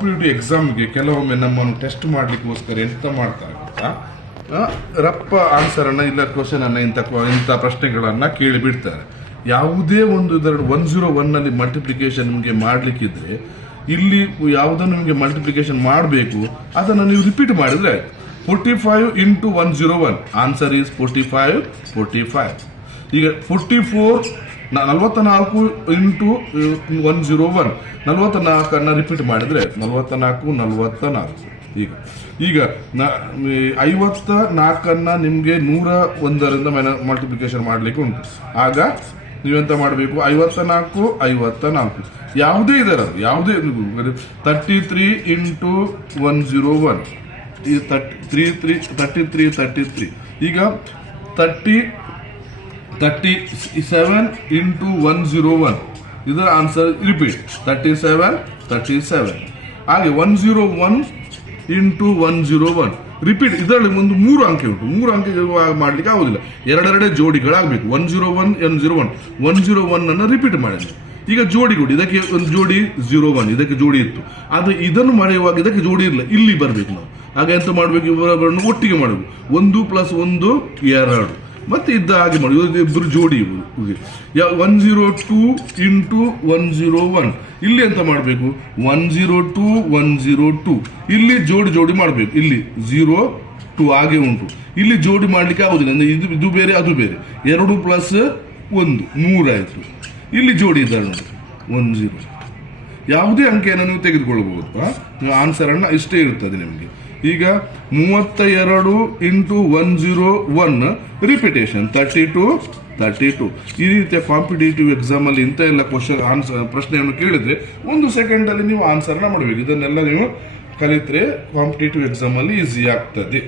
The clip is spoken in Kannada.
ಕಾಂಪಿಟೇಟಿವ್ ಎಕ್ಸಾಮ್ಗೆ ಕೆಲವೊಮ್ಮೆ ನಮ್ಮನ್ನು ಟೆಸ್ಟ್ ಮಾಡ್ಲಿಕ್ಕೋಸ್ಕರ ಎಂತ ಮಾಡ್ತಾರೆ ಗೊತ್ತಾ, ರಪ್ಪ ಆನ್ಸರ್ ಅನ್ನ ಇಲ್ಲ ಕ್ವಶನ್ ಅನ್ನ ಇಂಥ ಪ್ರಶ್ನೆಗಳನ್ನ ಕೇಳಿ ಬಿಡ್ತಾರೆ. ಯಾವುದೇ ಒಂದು 101 ನಲ್ಲಿ ಮಲ್ಟಿಪ್ಲಿಕೇಶನ್ ನಿಮಗೆ ಮಾಡ್ಲಿಕ್ಕಿದ್ರೆ ಇಲ್ಲಿ ಯಾವುದನ್ನು ನಿಮಗೆ ಮಲ್ಟಿಪ್ಲಿಕೇಶನ್ ಮಾಡಬೇಕು ಅದನ್ನು ನೀವು ರಿಪೀಟ್ ಮಾಡಿದ್ರೆ 45 into 101 ಆನ್ಸರ್ ಈಸ್ 45. ಈಗ 44 into 101 44 ರಿಪೀಟ್ ಮಾಡಿದ್ರೆ 44. ಈಗ 54 ನಿಮ್ಗೆ 101 ಮಲ್ಟಿಪ್ಲಿಕೇಶನ್ ಮಾಡ್ಲಿಕ್ಕೆ ಉಂಟು. ಆಗ ನೀವೆಂತ ಮಾಡಬೇಕು, 54 ಯಾವುದೇ ಇದರ ಯಾವುದೇ 33 into 101 ಈ 33. ಈಗ 37 into 101 ಇದರ ಆನ್ಸರ್ ರಿಪೀಟ್ 37. ಹಾಗೆ 101 into 101 ರಿಪೀಟ್. ಇದರಲ್ಲಿ ಒಂದು 3 ಅಂಕೆ ಉಂಟು. 3 ಅಂಕೆ ಮಾಡ್ಲಿಕ್ಕೆ ಆಗುದಿಲ್ಲ, ಎರಡೆರಡೇ ಜೋಡಿಗಳಾಗಬೇಕು. 101 ಅನ್ನು ರಿಪೀಟ್ ಮಾಡಿ. ಈಗ ಜೋಡಿ ಕೊಡಿ, ಇದಕ್ಕೆ ಒಂದು ಜೋಡಿ 01 ಇದಕ್ಕೆ ಜೋಡಿ ಇತ್ತು, ಅದು ಇದನ್ನು ಮಾಡುವಾಗ ಇದಕ್ಕೆ ಜೋಡಿ ಇರಲಿಲ್ಲ, ಇಲ್ಲಿ ಬರಬೇಕು ನಾವು. ಆಗ ಎಂತ ಮಾಡಬೇಕು, ಇವರನ್ನು ಒಟ್ಟಿಗೆ ಮಾಡಬೇಕು. 1 + 1 2 ಮತ್ತೆ ಇದ್ದ ಹಾಗೆ ಮಾಡಿ, ಇಬ್ಬರು ಜೋಡಿ. 102 into 101 ಇಲ್ಲಿ ಎಂತ ಮಾಡಬೇಕು, 102 ಇಲ್ಲಿ ಜೋಡಿ ಮಾಡಬೇಕು. ಇಲ್ಲಿ 02 ಹಾಗೆ ಉಂಟು, ಇಲ್ಲಿ ಜೋಡಿ ಮಾಡ್ಲಿಕ್ಕೆ ಆಗುದಿಲ್ಲ, ಅಂದ್ರೆ ಇದು ಬೇರೆ ಅದು ಬೇರೆ. 2 + 1 3 ಆಯ್ತು. ಇಲ್ಲಿ ಜೋಡಿ ಇದ್ದಾರೆ 10. ಯಾವುದೇ ಅಂಕೆಯನ್ನು ನೀವು ತೆಗೆದುಕೊಳ್ಳಬಹುದು. ನೀವು ಆನ್ಸರ್ ಅನ್ನ ಇಷ್ಟೇ ಇರುತ್ತದೆ ನಿಮಗೆ. ಈಗ 32 into 101 ರಿಪಿಟೇಷನ್ 32. ಈ ರೀತಿಯ ಕಾಂಪಿಟೇಟಿವ್ ಎಕ್ಸಾಮ್ ಅಲ್ಲಿ ಇಂಥ ಎಲ್ಲ ಪ್ರಶ್ನೆಯನ್ನು ಕೇಳಿದ್ರೆ 1 ಸೆಕೆಂಡ್ ಅಲ್ಲಿ ನೀವು ಆನ್ಸರ್ನ ಮಾಡಬೇಕು. ಇದನ್ನೆಲ್ಲ ನೀವು ಕಲಿತ್ರೆ ಕಾಂಪಿಟೇಟಿವ್ ಎಕ್ಸಾಮ್ ಅಲ್ಲಿ ಈಸಿ ಆಗ್ತದೆ.